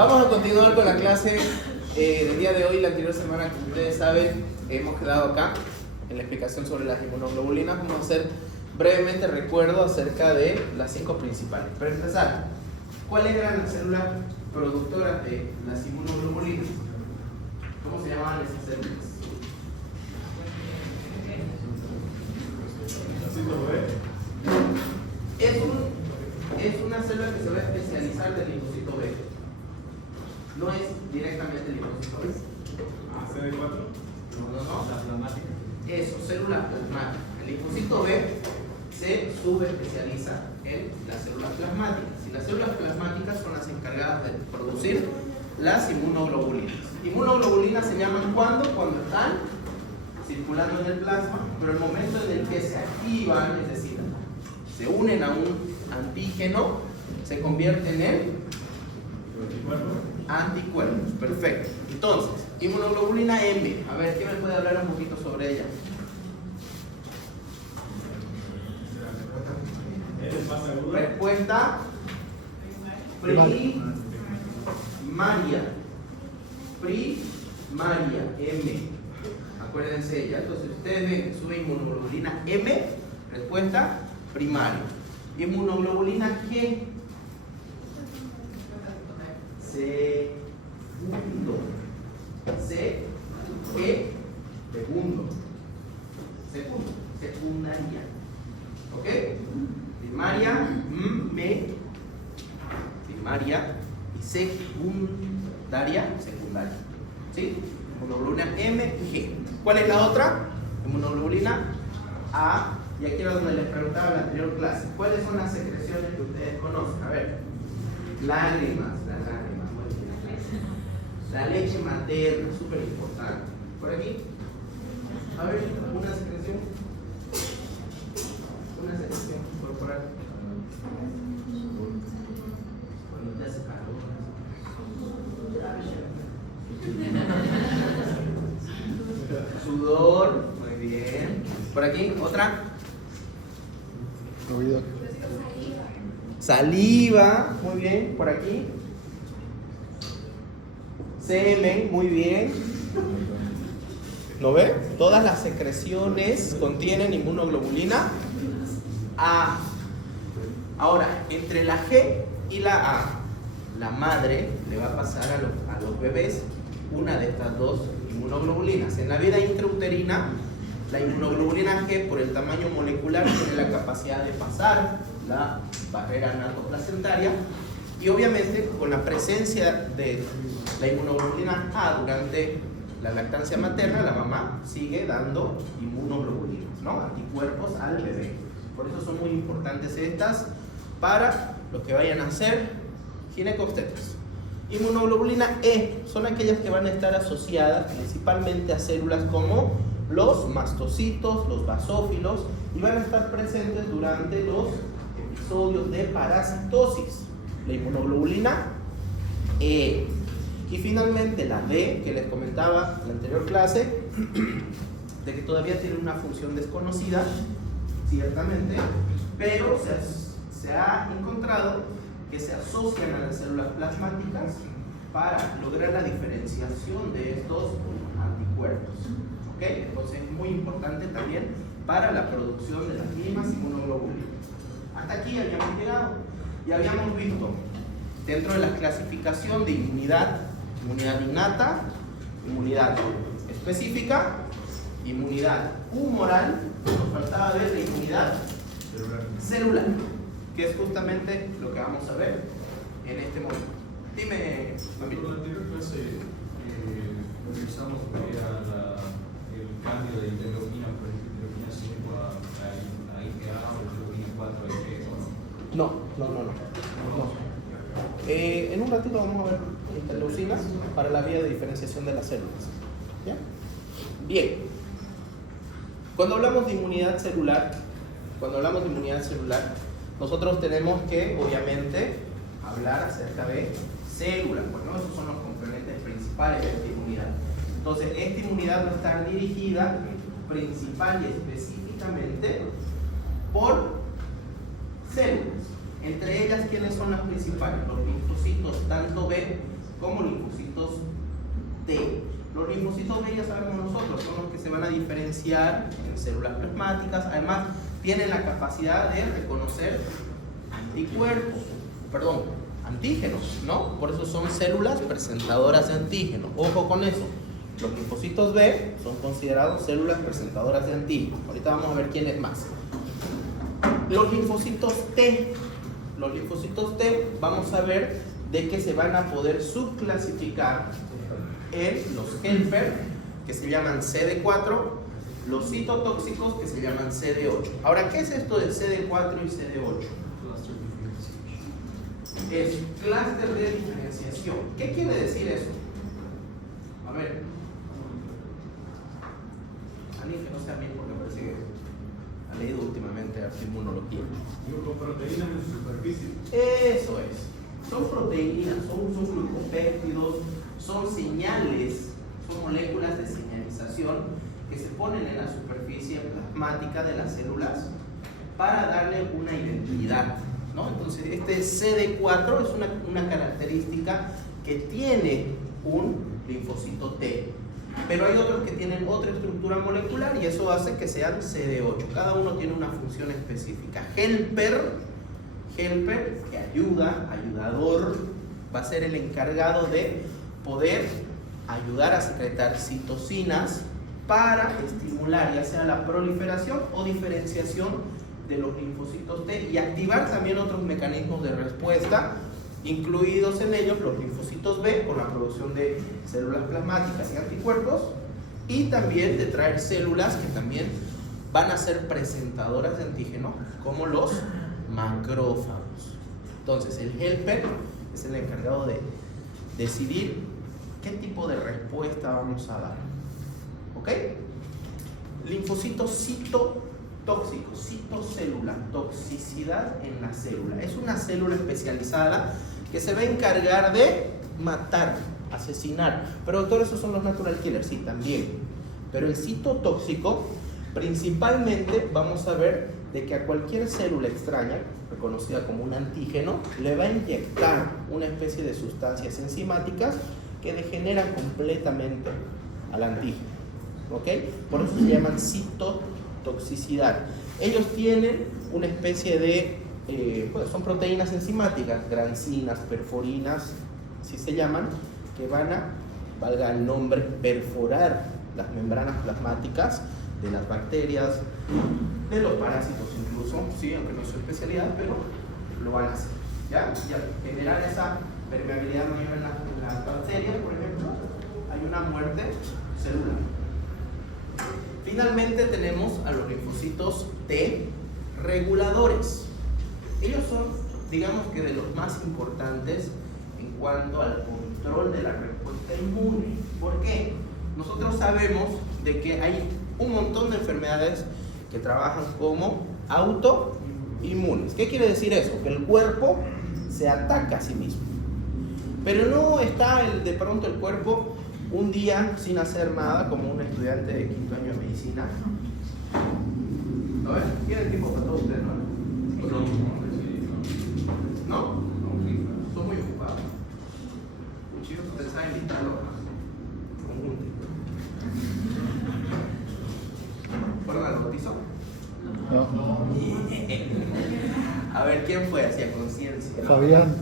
Vamos a continuar con la clase del día de hoy. La anterior semana, como ustedes saben, hemos quedado acá en la explicación sobre las inmunoglobulinas. Vamos a hacer brevemente recuerdo acerca de las 5 principales. Para empezar, ¿cuáles eran las células productoras de las inmunoglobulinas? ¿Cómo se llamaban esas células? Es una célula que se va a especializar del linfocito B. No es directamente el linfocito B. CD4. No. La plasmática. Eso, célula plasmática. El linfocito B se subespecializa en las células plasmáticas. Y las células plasmáticas son las encargadas de producir las inmunoglobulinas. Inmunoglobulinas se llaman cuando están circulando en el plasma, pero el momento en el que se activan, es decir, se unen a un antígeno, se convierten en anticuerpos. Perfecto. Entonces, inmunoglobulina M. A ver, ¿quién me puede hablar un poquito sobre ella? Respuesta primaria M. Acuérdense ella. Entonces, ustedes ven que sube inmunoglobulina M, respuesta primaria. Inmunoglobulina G, secundaria. ¿Ok? Primaria, primaria y secundaria. ¿Sí? Inmunoglobulina MG. ¿Cuál es la otra? Inmunoglobulina A. Y aquí era donde les preguntaba en la anterior clase. ¿Cuáles son las secreciones que ustedes conocen? A ver. Lágrimas. La leche materna, súper importante. Por aquí. A ver, una secreción. Una secreción corporal. Cuando te hace calor. Sudor. Muy bien. Por aquí, otra. Saliva, muy bien, por aquí. Semen, muy bien. ¿No ve? Todas las secreciones contienen inmunoglobulina A. Ahora, entre la G y la A, la madre le va a pasar a los bebés una de estas dos inmunoglobulinas. En la vida intrauterina, la inmunoglobulina G, por el tamaño molecular, tiene la capacidad de pasar la barrera nato-placentaria, y obviamente con la presencia de la inmunoglobulina A durante la lactancia materna, la mamá sigue dando inmunoglobulinas, ¿no? Anticuerpos al bebé. Por eso son muy importantes estas para los que vayan a hacer ginecobstetras. Inmunoglobulina E son aquellas que van a estar asociadas principalmente a células como los mastocitos, los basófilos, y van a estar presentes durante los episodios de parasitosis. La inmunoglobulina E. Y finalmente la D, que les comentaba en la anterior clase, de que todavía tiene una función desconocida, ciertamente, pero se ha encontrado que se asocian a las células plasmáticas para lograr la diferenciación de estos anticuerpos. ¿Ok? Entonces es muy importante también para la producción de las mismas inmunoglobulinas. Hasta aquí habíamos llegado y habíamos visto dentro de la clasificación de inmunidad innata, inmunidad específica, inmunidad humoral. Nos faltaba ver la inmunidad celular, que es justamente lo que vamos a ver en este momento. Dime, Mamito. En la anterior clase revisamos que era el cambio de interleuquina por interleuquina 5 a IgA o interleuquina 4 a IG, ¿o no? No. En un ratito vamos a ver interleucinas para la vía de diferenciación de las células. ¿Ya? Bien. Cuando hablamos de inmunidad celular, nosotros tenemos que, obviamente, hablar acerca de células. Bueno, esos son los componentes principales de esta inmunidad. Entonces, esta inmunidad va a estar dirigida principal y específicamente por células. Entre ellas, ¿quiénes son las principales? Los linfocitos tanto B como linfocitos T. Los linfocitos B ya sabemos nosotros, son los que se van a diferenciar en células plasmáticas. Además, tienen la capacidad de reconocer antígenos, ¿no? Por eso son células presentadoras de antígenos. Ojo con eso. Los linfocitos B son considerados células presentadoras de antígenos. Ahorita vamos a ver quién es más. Los linfocitos T. Los linfocitos T, vamos a ver de que se van a poder subclasificar en los helper, que se llaman CD4, los citotóxicos, que se llaman CD8. Ahora, ¿qué es esto de CD4 y CD8? Es clúster de diferenciación. ¿Qué quiere decir eso? A ver, alguien que no sea bien, porque parece que ha leído últimamente inmunología. Con proteínas en su superficie. Eso es. Son proteínas, son glucopéptidos, son señales, son moléculas de señalización que se ponen en la superficie plasmática de las células para darle una identidad, ¿no? Entonces, este CD4 es una característica que tiene un linfocito T, pero hay otros que tienen otra estructura molecular y eso hace que sean CD8. Cada uno tiene una función específica. Helper, que ayudador, va a ser el encargado de poder ayudar a secretar citocinas para estimular ya sea la proliferación o diferenciación de los linfocitos T y activar también otros mecanismos de respuesta, incluidos en ellos los linfocitos B con la producción de células plasmáticas y anticuerpos, y también de traer células que también van a ser presentadoras de antígenos como los macrófagos. Entonces el helper es el encargado de decidir qué tipo de respuesta vamos a dar. ¿Ok? Linfocitos citotóxicos, citocélulas, toxicidad en la célula. Es una célula especializada que se va a encargar de matar, asesinar. Pero doctor, esos son los natural killers, sí, también. Pero el citotóxico, principalmente vamos a ver de que a cualquier célula extraña, reconocida como un antígeno, le va a inyectar una especie de sustancias enzimáticas que degeneran completamente al antígeno. ¿Ok? Por eso se llaman citotoxicidad. Ellos tienen una especie de, son proteínas enzimáticas, grancinas, perforinas, así se llaman, que van a, valga el nombre, perforar las membranas plasmáticas de las bacterias, de los parásitos incluso, sí, aunque no es su especialidad, pero lo van a hacer. ¿Ya? Y al generar esa permeabilidad mayor en las bacterias, por ejemplo, hay una muerte celular. Finalmente tenemos a los linfocitos T reguladores. Ellos son, digamos que de los más importantes en cuanto al control de la respuesta inmune. ¿Por qué? Nosotros sabemos de que hay un montón de enfermedades que trabajan como autoinmunes. ¿Qué quiere decir eso? Que el cuerpo se ataca a sí mismo. Pero no está de pronto el cuerpo un día sin hacer nada, como un estudiante de quinto año de medicina. ¿No ven? ¿Tiene tiempo para todos ustedes, no? ¿No? Son muy ocupados. Chicos, pensaba invitarlo con un tipo. ¿Fueron al bautizo? No. A ver, ¿quién fue hacia conciencia? Fabián.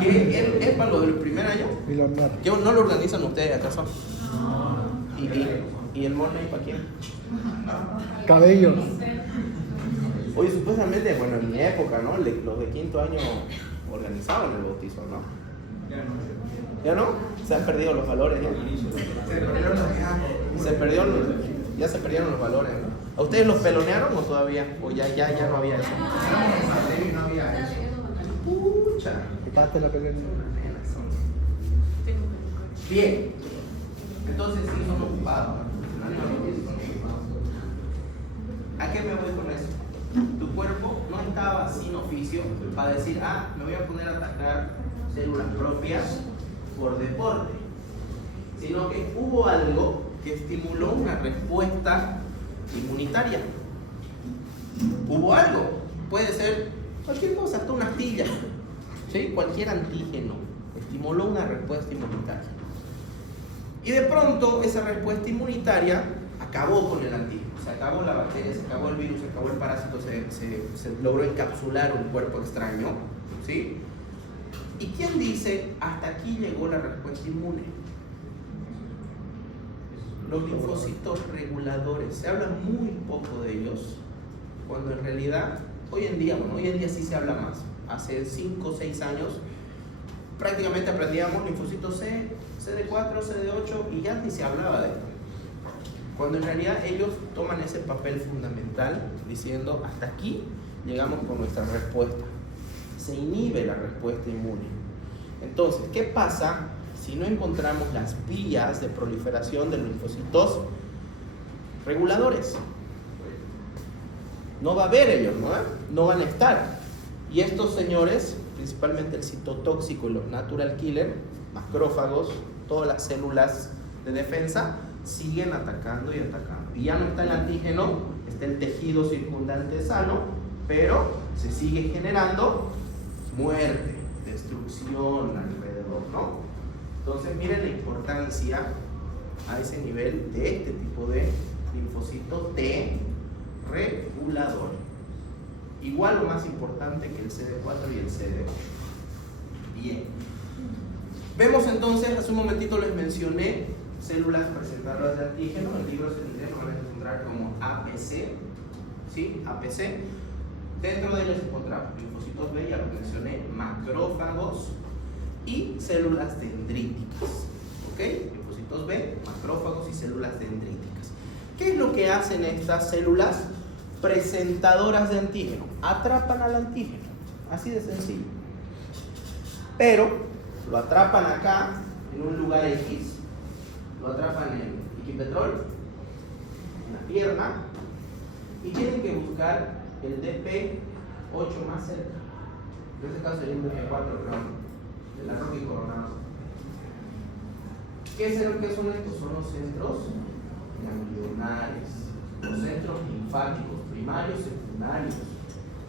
¿Qué es para lo del primer año? Y la mar. ¿Qué no lo organizan ustedes acaso? ¿Y el Morley para quién? Cabello. Oye, supuestamente, bueno, en mi época, ¿no? Los de quinto año organizaban el bautizo, ¿no? ¿Ya no? Se han perdido los valores, ¿no? Ya se perdieron los valores, ¿no? ¿A ustedes los pelonearon o todavía? ¿O ya no había eso? No había eso. Pucha. Quitaste la pelea. Bien. Entonces sí son ocupados. ¿A qué me voy con eso? Tu cuerpo no estaba sin oficio para decir, me voy a poner a atacar células propias por deporte, sino que hubo algo que estimuló una respuesta inmunitaria. Hubo algo, puede ser cualquier cosa, hasta una astilla, ¿sí? Cualquier antígeno estimuló una respuesta inmunitaria. Y de pronto esa respuesta inmunitaria acabó con el antígeno, se acabó la bacteria, se acabó el virus, se acabó el parásito, se logró encapsular un cuerpo extraño, ¿sí? ¿Y quién dice hasta aquí llegó la respuesta inmune? Los linfocitos reguladores. Se habla muy poco de ellos, cuando en realidad hoy en día sí se habla más. Hace 5 o 6 años prácticamente aprendíamos linfocitos C, CD4, CD8 y ya ni se hablaba de esto. Cuando en realidad ellos toman ese papel fundamental diciendo hasta aquí llegamos con nuestra respuesta. Se inhibe la respuesta inmune. Entonces, ¿qué pasa si no encontramos las vías de proliferación de los linfocitos reguladores? No va a haber ellos, ¿no? No van a estar. Y estos señores, principalmente el citotóxico y los natural killer, macrófagos, todas las células de defensa, siguen atacando y atacando. Y ya no está el antígeno, está el tejido circundante sano, pero se sigue generando muerte, destrucción alrededor, ¿no? Entonces miren la importancia a ese nivel de este tipo de linfocito T regulador. Igual o más importante que el CD4 y el CD8. Bien. Vemos entonces, hace un momentito les mencioné células presentadoras de antígeno. En el libro se tendría, lo van a encontrar como APC, ¿sí? APC. Dentro de ellos encontramos linfocitos B, ya lo mencioné, macrófagos y células dendríticas. ¿Ok? Linfocitos B, macrófagos y células dendríticas. ¿Qué es lo que hacen estas células presentadoras de antígeno? Atrapan al antígeno, así de sencillo. Pero lo atrapan acá, en un lugar X, lo atrapan en Iquipetrol, en la pierna, y tienen que buscar el DP8 más cerca. En este caso sería el DP4, de la Rocky Coronado. ¿Qué son estos? Son los centros ganglionares, los centros linfáticos, primarios, secundarios.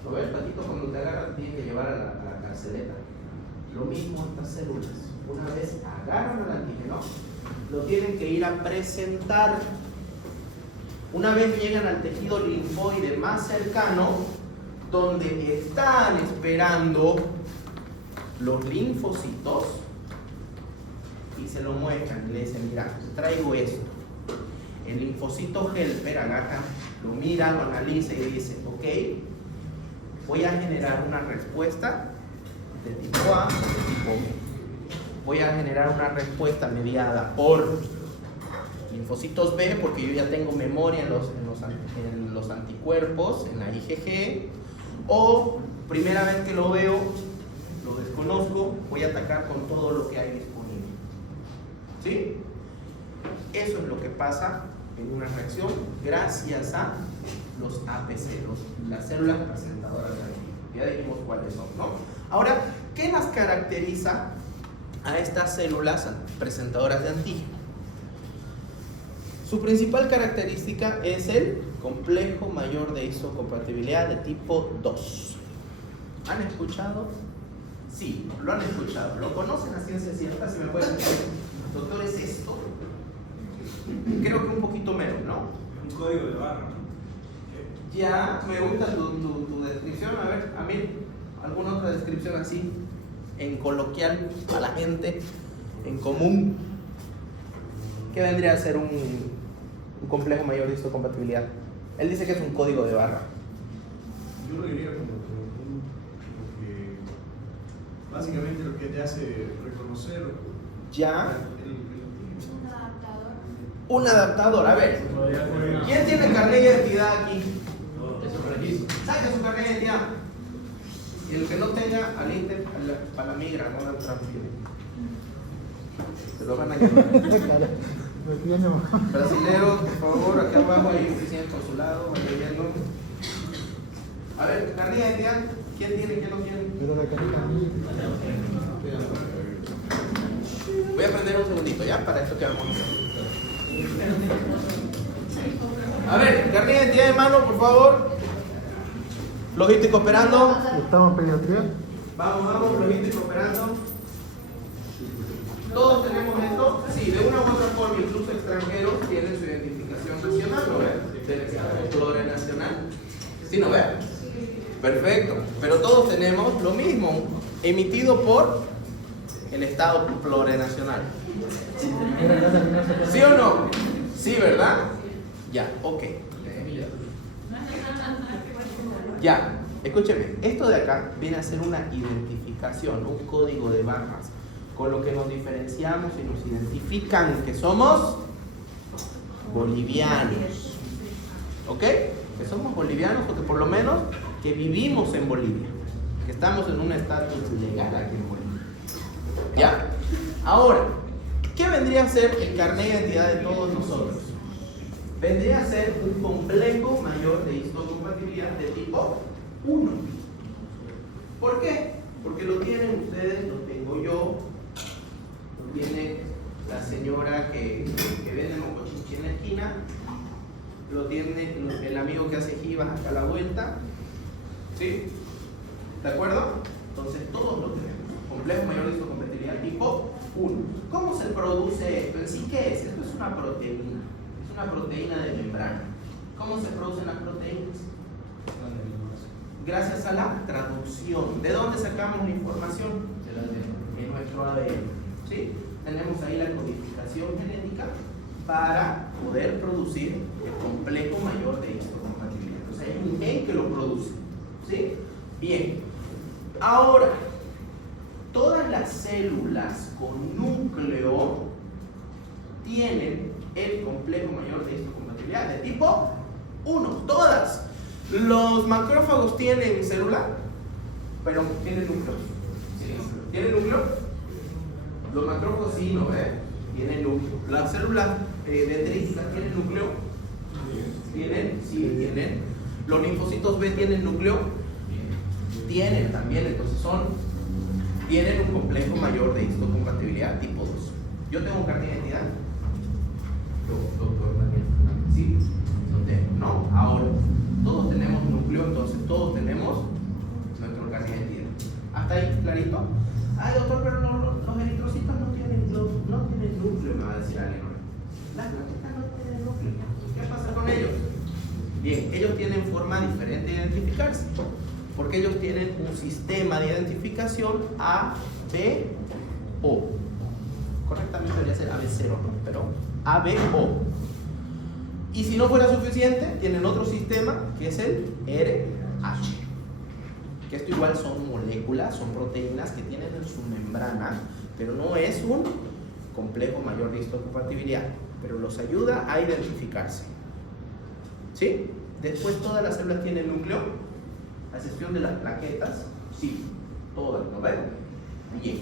¿Lo ves, Patito? Cuando te agarran, te tienen que llevar a la carceleta. Lo mismo estas células. Una vez agarran al antígeno, lo tienen que ir a presentar. Una vez llegan al tejido linfoide más cercano, donde están esperando los linfocitos, y se lo muestran y le dicen: mira, traigo esto. El linfocito helper agarra, lo mira, lo analiza y dice: ok, voy a generar una respuesta de tipo A o de tipo B. Voy a generar una respuesta mediada por linfocitos B, porque yo ya tengo memoria en los anticuerpos, en la IgG, o primera vez que lo veo, lo desconozco, voy a atacar con todo lo que hay disponible. ¿Sí? Eso es lo que pasa en una reacción gracias a los APC, las células presentadoras de antígeno. Ya dijimos cuáles son, ¿no? Ahora, ¿qué las caracteriza a estas células presentadoras de antígeno? Su principal característica es el complejo mayor de histocompatibilidad de tipo 2. ¿Han escuchado? Sí, lo han escuchado. ¿Lo conocen a ciencia cierta? Si me pueden decir, doctor, ¿es esto? Creo que un poquito menos, ¿no? Un código de barra. Ya, me gusta tu descripción. A ver, a mí, ¿alguna otra descripción así, en coloquial, a la gente, en común? ¿Qué vendría a ser un complejo mayor de histocompatibilidad? Él dice que es un código de barra. Yo lo diría como que básicamente lo que te hace reconocer Ya. Un adaptador. A ver, ¿quién tiene carnet de identidad aquí? Saque su carnet de identidad. Y el que no tenga, al Inter, para la migra, no la transfiere. Se lo van a llevar. Brasileros, por favor, acá abajo hay oficina del consulado, vaya viendo. A ver, carnet de identidad, ¿quién tiene y quién no tiene? Voy a prender un segundito, ¿ya? Para esto que vamos a hacer. A ver, carnet de identidad de mano, por favor. Logístico operando. ¿Estamos en pediatría? Vamos, flojito y cooperando. Todos tenemos esto. Sí, de una u otra forma, incluso extranjeros tienen su identificación nacional, ¿no ven? Del Estado plurinacional. ¿Sí, no ven? Perfecto. Pero todos tenemos lo mismo, emitido por el Estado plurinacional. ¿Sí o no? Sí, ¿verdad? Ya, ok. Ya, escúcheme, esto de acá viene a ser una identificación, un código de barras, con lo que nos diferenciamos y nos identifican que somos bolivianos. ¿Ok? Que somos bolivianos o que por lo menos que vivimos en Bolivia, que estamos en un estatus legal aquí en Bolivia. ¿Ya? Ahora, ¿qué vendría a ser el carnet de identidad de todos nosotros? Vendría a ser un complejo mayor de histocompatibilidad de tipo 1. ¿Por qué? Porque lo tienen ustedes, lo tengo yo, lo tiene la señora que vende mocochichi en la esquina, lo tiene el amigo que hace jibas acá a la vuelta. ¿Sí? ¿De acuerdo? Entonces todos lo tenemos. Complejo mayor de histocompatibilidad tipo 1. ¿Cómo se produce esto? ¿En sí qué es? Esto es una proteína. Es una proteína de membrana. ¿Cómo se producen las proteínas? Gracias a la traducción. ¿De dónde sacamos la información? De nuestro ADN. ¿Sí? Tenemos ahí la codificación genética para poder producir el complejo mayor de histocompatibilidad. Entonces hay un gen que lo produce. ¿Sí? Bien. Ahora, todas las células con núcleo tienen el complejo mayor de histocompatibilidad de tipo 1. Todas. Los macrófagos tienen célula, pero tienen núcleo. ¿Sí? ¿Tienen núcleo? Los macrófagos sí, ¿no? Tienen núcleo. Las células dendríticas tienen núcleo. ¿Tienen? Sí, tienen. Los linfocitos B tienen núcleo. Tienen también, entonces tienen un complejo mayor de histocompatibilidad tipo 2. Yo tengo carta de identidad. Doctor Daniel. Sí, lo tengo, ¿no? Ahora, todos tenemos núcleo, entonces todos tenemos nuestro carta de identidad. ¿Hasta ahí clarito? Ay, doctor, pero los eritrocitos no tienen núcleo, me va a decir alguien. Las plaquetas no tienen núcleo. ¿Qué pasa con ellos? Bien, ellos tienen forma diferente de identificarse, porque ellos tienen un sistema de identificación A, B, O. Correctamente debería ser ABC, ¿no? Pero A, B, O. Y si no fuera suficiente, tienen otro sistema que es el RH. Que esto igual son moléculas, son proteínas que tienen en su membrana, pero no es un complejo mayor de histocompatibilidad, pero los ayuda a identificarse. ¿Sí? Después todas las células tienen núcleo, a excepción de las plaquetas. Sí, todas, ¿no ven? Bien.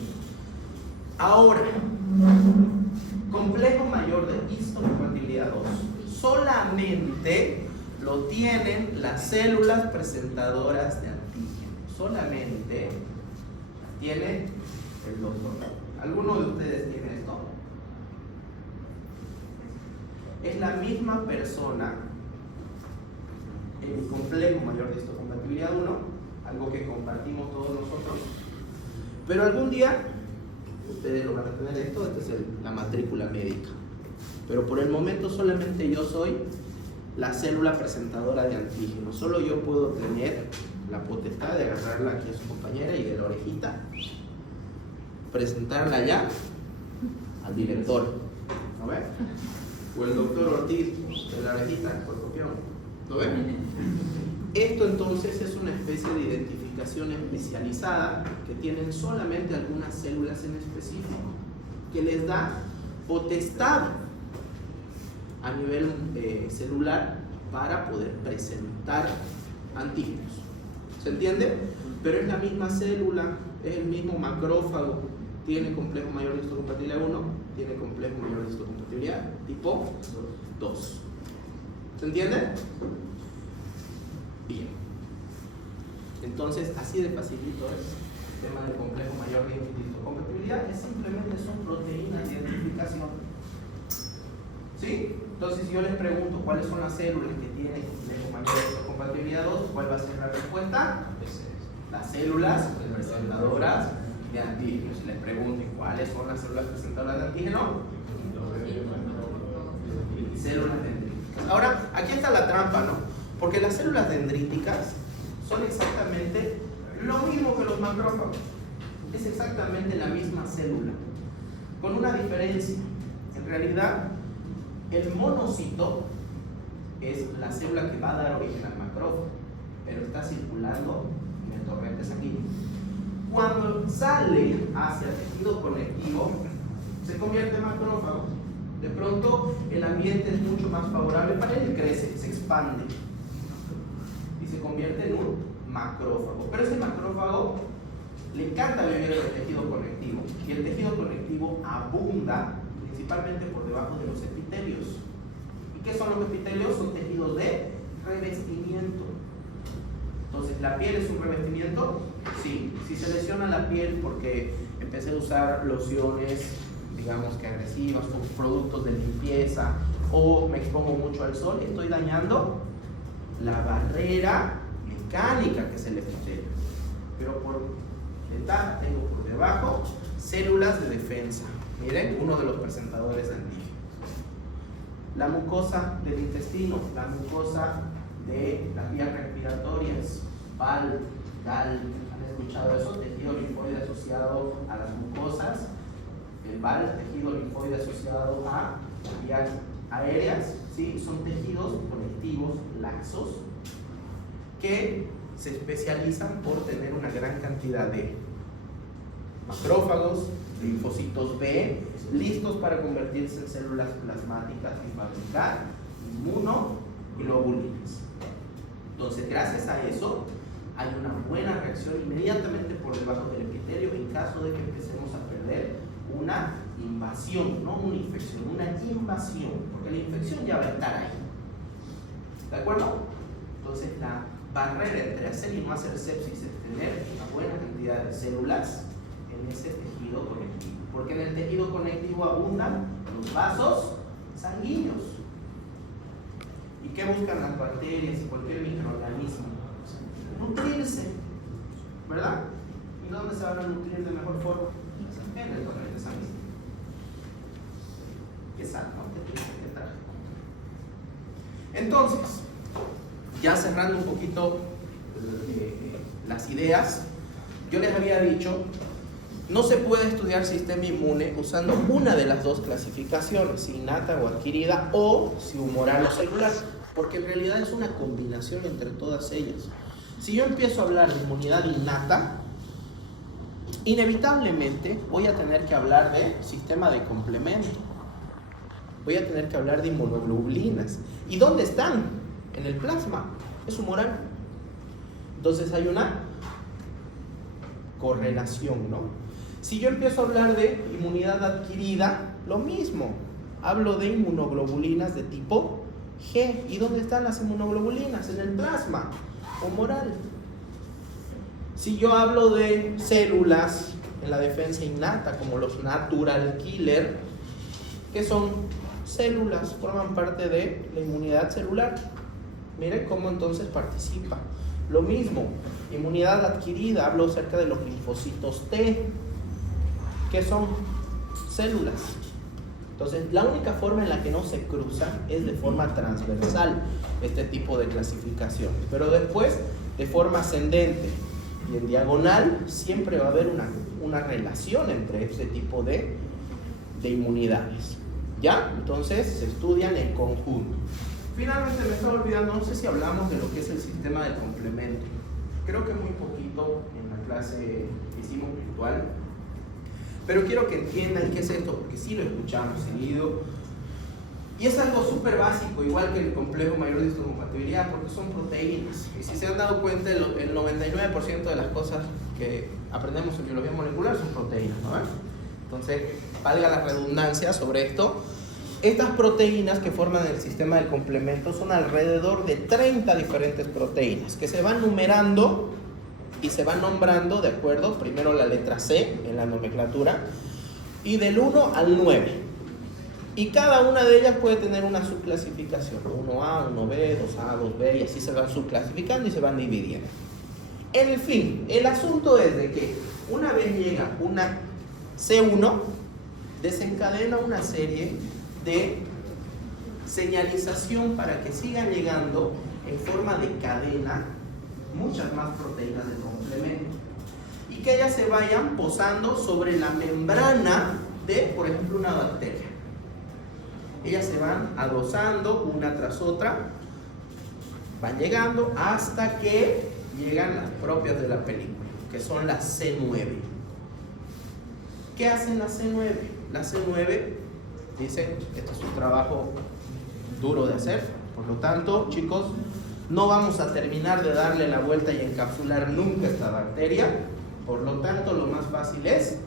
Ahora, complejo mayor de histocompatibilidad 2 solamente lo tienen las células presentadoras de antígenos. Solamente tiene el doctor. ¿Alguno de ustedes tiene esto? Es la misma persona, el complejo mayor de histocompatibilidad 1, algo que compartimos todos nosotros, pero algún día ustedes lo van a tener esto, esta es la matrícula médica, pero por el momento solamente yo soy la célula presentadora de antígenos. Solo yo puedo tener la potestad de agarrarla aquí a su compañera y de la orejita presentarla ya al director, ¿no ven? O el doctor Ortiz de la orejita por copión, ¿no ven? Esto entonces es una especie de identificación especializada que tienen solamente algunas células en específico, que les da potestad a nivel celular para poder presentar antígenos. ¿Se entiende? Pero es la misma célula, es el mismo macrófago, tiene complejo mayor de histocompatibilidad 1, tiene complejo mayor de histocompatibilidad tipo 2. ¿Se entiende? Bien. Entonces, así de facilito es el tema del complejo mayor de histocompatibilidad, es simplemente son proteínas de identificación. ¿Sí? Entonces, si yo les pregunto cuáles son las células que tienen complejo mayor de histocompatibilidad 2, ¿cuál va a ser la respuesta? las células presentadoras de antígenos. Les pregunto, ¿cuáles son las células presentadoras de antígeno? Células dendríticas. Ahora, aquí está la trampa, ¿no? Porque las células dendríticas son exactamente lo mismo que los macrófagos. Es exactamente la misma célula, con una diferencia. En realidad, el monocito es la célula que va a dar origen al macrófago, pero está circulando en el torrente sanguíneo. Cuando sale hacia el tejido conectivo, se convierte en macrófago. De pronto, el ambiente es mucho más favorable para él y crece, se expande y se convierte en un macrófago. Pero ese macrófago le encanta vivir en el tejido conectivo, y el tejido conectivo abunda principalmente por debajo de los epitelios. ¿Y qué son los epitelios? Son tejidos de revestimiento. Entonces, ¿la piel es un revestimiento? Sí. Si se lesiona la piel porque empecé a usar lociones, digamos que agresivas, o productos de limpieza, o me expongo mucho al sol, estoy dañando la barrera mecánica que es el epitelio. Pero por detrás tengo por debajo células de defensa. Miren, uno de los presentadores de antígenos. La mucosa del intestino, la mucosa de las vías respiratorias, BAL, GAL, ¿han escuchado eso? Tejido linfoide asociado a las mucosas. El BAL, tejido linfoide asociado a las vías aéreas, ¿sí? Son tejidos conectivos laxos que se especializan por tener una gran cantidad de macrófagos, linfocitos B, listos para convertirse en células plasmáticas y fabricar inmunoglobulinas. Entonces, gracias a eso, hay una buena reacción inmediatamente por debajo del epitelio en caso de que empecemos a perder una invasión, no una infección, una invasión, porque la infección ya va a estar ahí. ¿De acuerdo? Entonces, la barrera entre hacer y no hacer sepsis es tener una buena cantidad de células en ese tejido conectivo, porque en el tejido conectivo abundan los vasos sanguíneos. ¿Y qué buscan las bacterias y cualquier microorganismo? Nutrirse, ¿verdad? ¿Y dónde se van a nutrir de mejor forma? En el torrente sanguíneo. Qué sano, qué trágico. Entonces, ya cerrando un poquito las ideas, yo les había dicho, no se puede estudiar sistema inmune usando una de las dos clasificaciones, si innata o adquirida, o si humoral o celular, porque en realidad es una combinación entre todas ellas. Si yo empiezo a hablar de inmunidad innata, inevitablemente voy a tener que hablar de sistema de complemento, voy a tener que hablar de inmunoglobulinas. ¿Y dónde están? En el plasma, es humoral. Entonces hay una correlación, ¿no? Si yo empiezo a hablar de inmunidad adquirida, lo mismo, hablo de inmunoglobulinas de tipo G. ¿Y dónde están las inmunoglobulinas? En el plasma, humoral. Si yo hablo de células en la defensa innata, como los natural killer, que son células, forman parte de la inmunidad celular. Miren cómo entonces participa. Lo mismo, inmunidad adquirida, hablo acerca de los linfocitos T, que son células. Entonces, la única forma en la que no se cruzan es de forma transversal este tipo de clasificaciones, pero después de forma ascendente y en diagonal siempre va a haber una relación entre este tipo de inmunidades. ¿Ya? Entonces se estudian en conjunto. Finalmente me estaba olvidando, no sé si hablamos de lo que es el sistema de complemento. Creo que muy poquito en la clase que hicimos virtual. Pero quiero que entiendan qué es esto, porque sí lo escuchamos seguido. Y es algo súper básico, igual que el complejo mayor de histocompatibilidad, porque son proteínas. Y si se han dado cuenta, el 99% de las cosas que aprendemos en biología molecular son proteínas, ¿no? Entonces, valga la redundancia sobre esto. Estas proteínas que forman el sistema del complemento son alrededor de 30 diferentes proteínas que se van numerando y se van nombrando de acuerdo, primero la letra C en la nomenclatura, y del 1 al 9. Y cada una de ellas puede tener una subclasificación, 1A, 1B, 2A, 2B, y así se van subclasificando y se van dividiendo. En fin, el asunto es de que una vez llega una C1, desencadena una serie de señalización para que sigan llegando en forma de cadena muchas más proteínas del complemento y que ellas se vayan posando sobre la membrana de, por ejemplo, una bacteria. Ellas se van adosando una tras otra, van llegando hasta que llegan las propias de la película, que son las C9. ¿Qué hacen las C9? Las C9 dicen, este es un trabajo duro de hacer, por lo tanto, chicos, no vamos a terminar de darle la vuelta y encapsular nunca esta bacteria, por lo tanto, lo más fácil es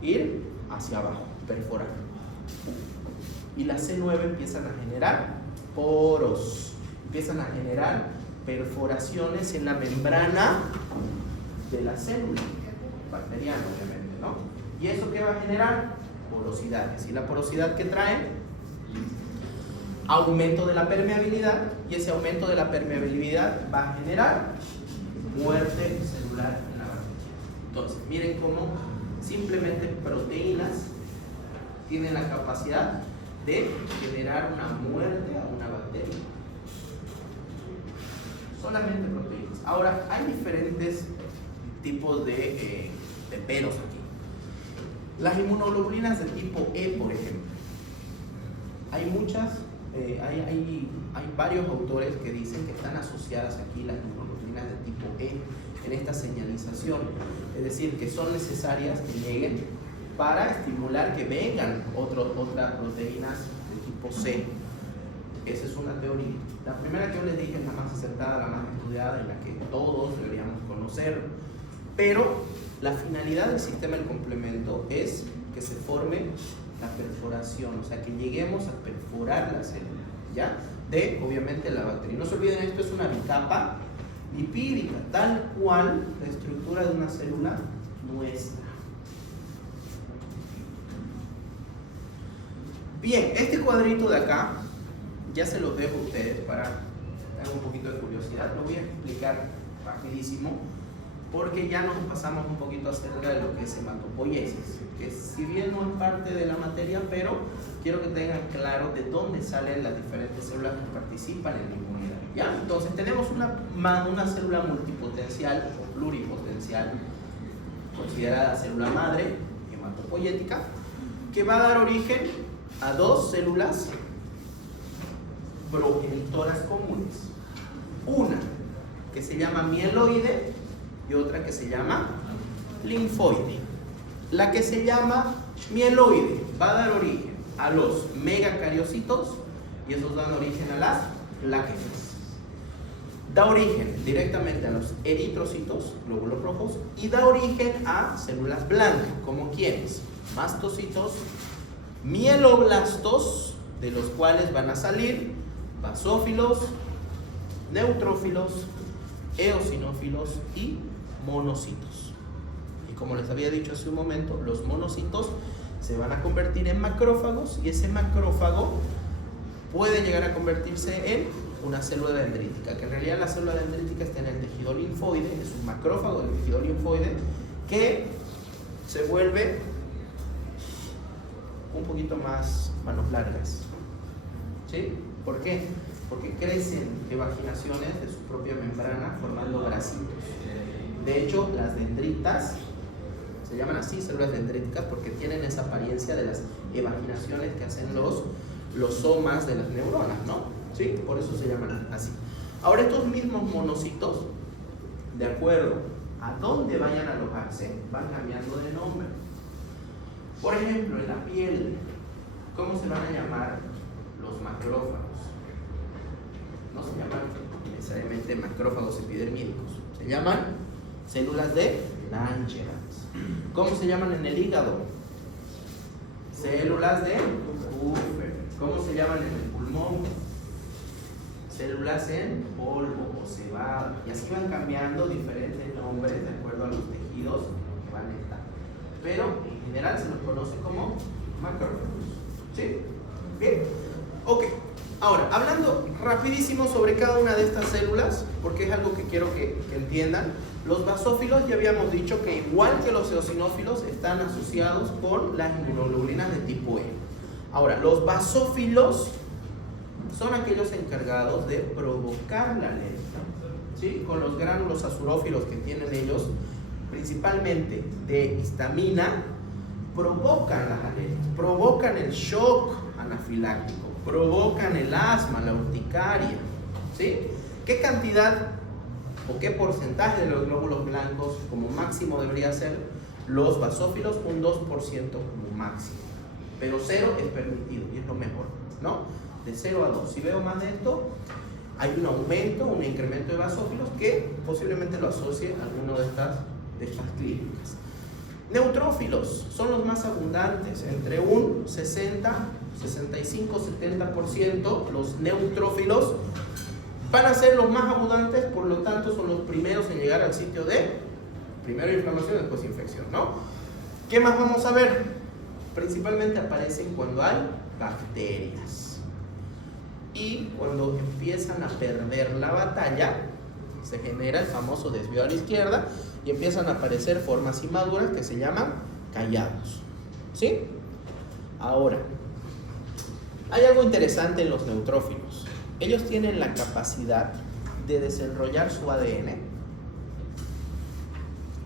ir hacia abajo, perforar. Y las C9 empiezan a generar poros, empiezan a generar perforaciones en la membrana de la célula bacteriana, obviamente, ¿no? ¿Y eso qué va a generar? Porosidades. ¿Y la porosidad qué trae? Aumento de la permeabilidad, y ese aumento de la permeabilidad va a generar muerte celular en la bacteria. Entonces, miren cómo simplemente proteínas tienen la capacidad de generar una muerte a una bacteria. Solamente proteínas. Ahora, hay diferentes tipos de peros aquí. Las inmunoglobulinas de tipo E, por ejemplo. Hay muchas, hay varios autores que dicen que están asociadas aquí las inmunoglobulinas de tipo E en esta señalización. Es decir, que son necesarias que lleguen para estimular que vengan otras proteínas de tipo C. Esa es una teoría. La primera que yo les dije es la más acertada, la más estudiada, en la que todos deberíamos conocer. Pero la finalidad del sistema del complemento es que se forme la perforación, o sea, que lleguemos a perforar la célula, ¿ya? De, obviamente, la bacteria. No se olviden, esto es una bicapa lipídica, tal cual la estructura de una célula nuestra. Bien, este cuadrito de acá ya se los dejo a ustedes para tener un poquito de curiosidad. Lo voy a explicar rapidísimo porque ya nos pasamos un poquito acerca de lo que es hematopoiesis, que si bien no es parte de la materia, pero quiero que tengan claro de dónde salen las diferentes células que participan en la inmunidad, ¿ya? Entonces tenemos una célula multipotencial o pluripotencial, considerada célula madre hematopoyética, que va a dar origen a dos células progenitoras comunes. Una que se llama mieloide y otra que se llama linfoide. La que se llama mieloide va a dar origen a los megacariocitos y esos dan origen a las plaquetas. Da origen directamente a los eritrocitos, glóbulos rojos, y da origen a células blancas, como quienes, mastocitos, mieloblastos, de los cuales van a salir basófilos, neutrófilos, eosinófilos y monocitos. Y como les había dicho hace un momento, los monocitos se van a convertir en macrófagos y ese macrófago puede llegar a convertirse en una célula dendrítica, que en realidad la célula dendrítica está en el tejido linfoide, es un macrófago del tejido linfoide que se vuelve un poquito más manos largas. ¿Sí? ¿Por qué? Porque crecen evaginaciones de su propia membrana formando bracitos. De hecho, las dendritas se llaman así, células dendríticas, porque tienen esa apariencia de las evaginaciones que hacen los somas de las neuronas, ¿no? ¿Sí? Por eso se llaman así. Ahora, estos mismos monocitos, de acuerdo a dónde vayan a alojarse, van cambiando de nombre. Por ejemplo, en la piel, ¿cómo se van a llamar los macrófagos? No se llaman necesariamente macrófagos epidermídicos, se llaman células de Langerhans. ¿Cómo se llaman en el hígado? Células de Kupffer. ¿Cómo se llaman en el pulmón? Células en polvo o cebada. Y así van cambiando diferentes nombres de acuerdo a los tejidos que van a estar. Pero en general se los conoce como macrófagos. ¿Sí? Bien. Ok. Ahora, hablando rapidísimo sobre cada una de estas células, porque es algo que quiero que entiendan. Los basófilos ya habíamos dicho que igual que los eosinófilos están asociados con las inmunoglobulinas de tipo E. Ahora, los basófilos son aquellos encargados de provocar la alergia, ¿sí? Con los gránulos azurófilos que tienen ellos, principalmente de histamina, provocan las alergias, provocan el shock anafiláctico, provocan el asma, la urticaria, ¿sí? ¿Qué cantidad o qué porcentaje de los glóbulos blancos como máximo debería ser? Los basófilos un 2% como máximo, pero 0 es permitido y es lo mejor, ¿no? De 0 a 2. Si veo más de esto, hay un aumento, un incremento de basófilos que posiblemente lo asocie a alguna de estas clínicas. Neutrófilos son los más abundantes, entre un 60, 65, 70%. Los neutrófilos van a ser los más abundantes, por lo tanto son los primeros en llegar al sitio de primero inflamación, después infección, ¿no? ¿Qué más vamos a ver? Principalmente aparecen cuando hay bacterias y cuando empiezan a perder la batalla, se genera el famoso desvío a la izquierda y empiezan a aparecer formas inmaduras que se llaman callados, ¿sí? Ahora, hay algo interesante en los neutrófilos. Ellos tienen la capacidad de desenrollar su ADN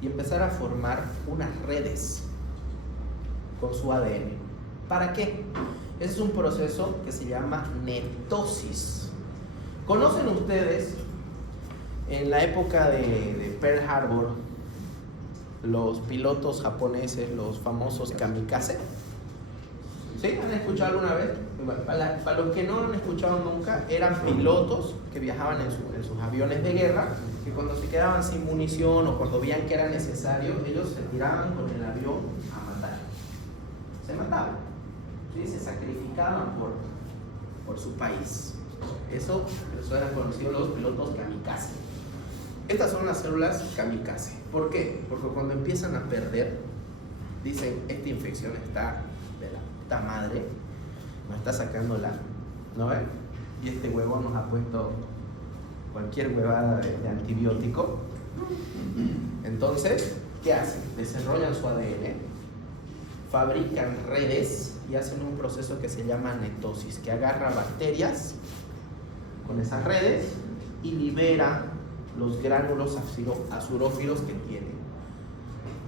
y empezar a formar unas redes con su ADN. ¿Para qué? Ese es un proceso que se llama netosis. ¿Conocen ustedes en la época de Pearl Harbor los pilotos japoneses, los famosos kamikaze? ¿Sí? ¿Han escuchado alguna vez? Para los que no lo han escuchado nunca, eran pilotos que viajaban en sus aviones de guerra, que cuando se quedaban sin munición o cuando veían que era necesario, ellos se tiraban con el avión a matar. Se mataban, ¿sí? Se sacrificaban por su país. Eso eran conocidos los pilotos kamikaze. Estas son las células kamikaze. ¿Por qué? Porque cuando empiezan a perder, dicen, esta infección está de la puta madre, nos está sacando ¿no ven? Y este huevón nos ha puesto cualquier huevada de antibiótico. Entonces, ¿qué hacen? Desarrollan su ADN, fabrican redes y hacen un proceso que se llama netosis, que agarra bacterias con esas redes y libera los gránulos azurófilos que tienen,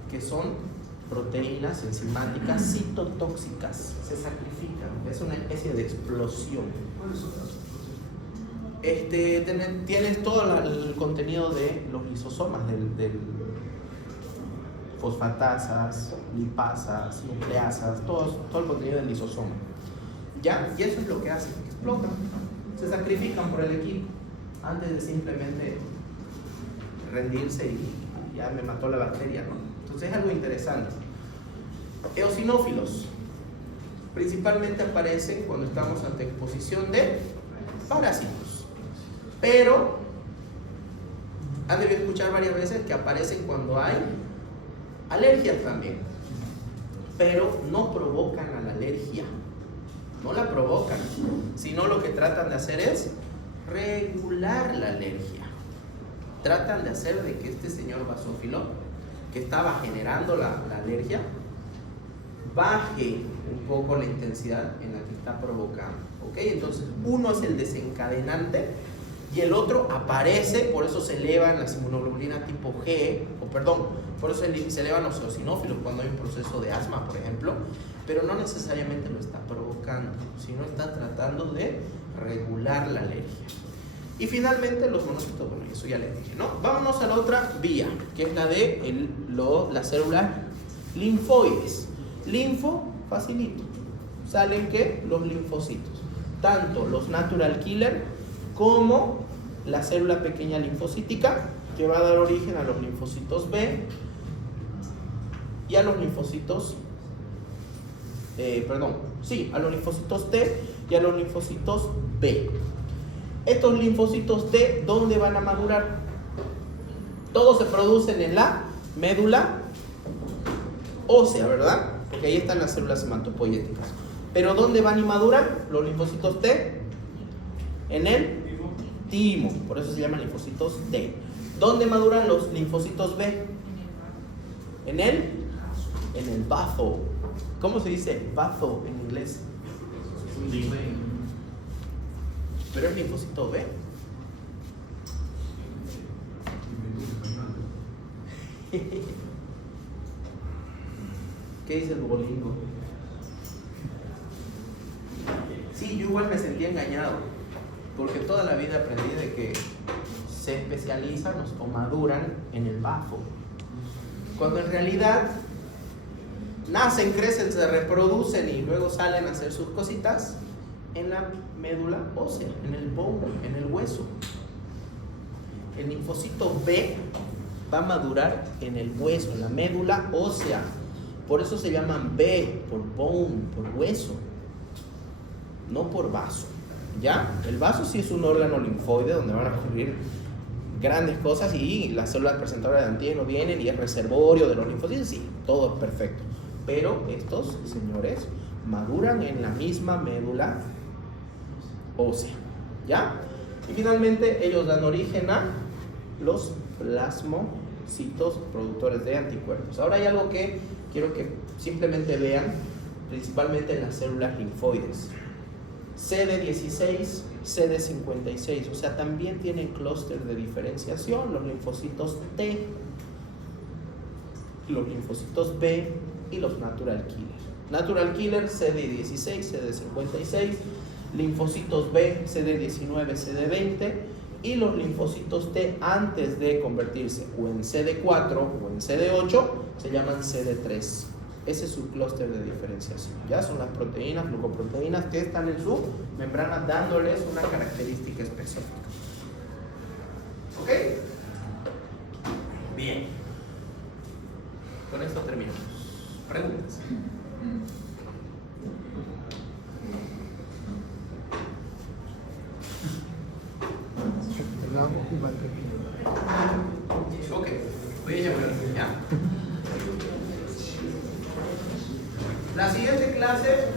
que son proteínas enzimáticas citotóxicas, se sacrifican, es una especie de explosión. Tienes todo el contenido de los lisosomas, del fosfatasas, lipasas, nucleasas, todo el contenido del lisosoma. ¿Ya? Y eso es lo que hacen, explotan, se sacrifican por el equipo, antes de simplemente rendirse y ya me mató la bacteria, ¿no? Entonces es algo interesante. Eosinófilos principalmente aparecen cuando estamos ante exposición de parásitos, pero han debido escuchar varias veces que aparecen cuando hay alergias también, pero no provocan a la alergia, no la provocan, sino lo que tratan de hacer es regular la alergia. Tratan de hacer de que este señor basófilo, que estaba generando la alergia, baje un poco la intensidad en la que está provocando, ¿ok? Entonces uno es el desencadenante y el otro aparece, por eso se elevan las inmunoglobulinas tipo G, por eso se elevan los eosinófilos cuando hay un proceso de asma, por ejemplo, pero no necesariamente lo está provocando, sino está tratando de regular la alergia. Y finalmente los monocitos, bueno, eso ya les dije, ¿no? Vámonos a la otra vía, que es la de las células linfoides. Linfo, facilito. Salen ¿qué? Los linfocitos. Tanto los natural killer como la célula pequeña linfocítica, que va a dar origen a los linfocitos B y a los linfocitos a los linfocitos T y a los linfocitos B. Estos linfocitos T, ¿dónde van a madurar? Todos se producen en la médula ósea, ¿verdad? Porque ahí están las células hematopoyéticas. Pero ¿dónde van y maduran los linfocitos T? En el timo, por eso se llaman linfocitos T. ¿Dónde maduran los linfocitos B? En el bazo. ¿Cómo se dice bazo en inglés? Pero es linfocito B. ¿Qué dice el Duolingo? Sí, yo igual me sentí engañado, porque toda la vida aprendí de que se especializan o maduran en el bazo, cuando en realidad nacen, crecen, se reproducen y luego salen a hacer sus cositas en la médula ósea, en el bone, en el hueso. El linfocito B va a madurar en el hueso, en la médula ósea. Por eso se llaman B, por bone, por hueso, no por vaso. ¿Ya? El vaso sí es un órgano linfoide donde van a ocurrir grandes cosas y las células presentadoras de antígeno vienen y es reservorio de los linfocitos. Sí, todo es perfecto. Pero estos señores maduran en la misma médula ósea. ¿Ya? Y finalmente ellos dan origen a los plasmocitos productores de anticuerpos. Ahora hay algo que quiero que simplemente vean, principalmente en las células linfoides. CD16, CD56, o sea, también tienen clúster de diferenciación, los linfocitos T, los linfocitos B y los natural killer. Natural killer CD16, CD56, linfocitos B, CD19, CD20 y los linfocitos T antes de convertirse o en CD4 o en CD8 se llaman CD3. Ese es su clúster de diferenciación. Ya son las proteínas, glucoproteínas que están en su membrana dándoles una característica específica. ¿Ok? Bien. Con esto terminamos. ¿Preguntas? Ok, voy a llamar ya. La siguiente clase,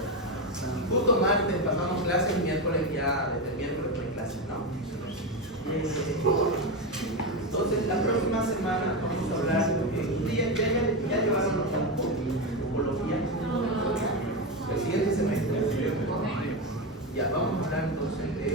justo martes pasamos clase, el miércoles ya, desde el miércoles no hay clase, ¿no? Entonces, la próxima semana vamos a hablar ya llevaron los topología. El siguiente semestre. Ya, vamos a hablar entonces de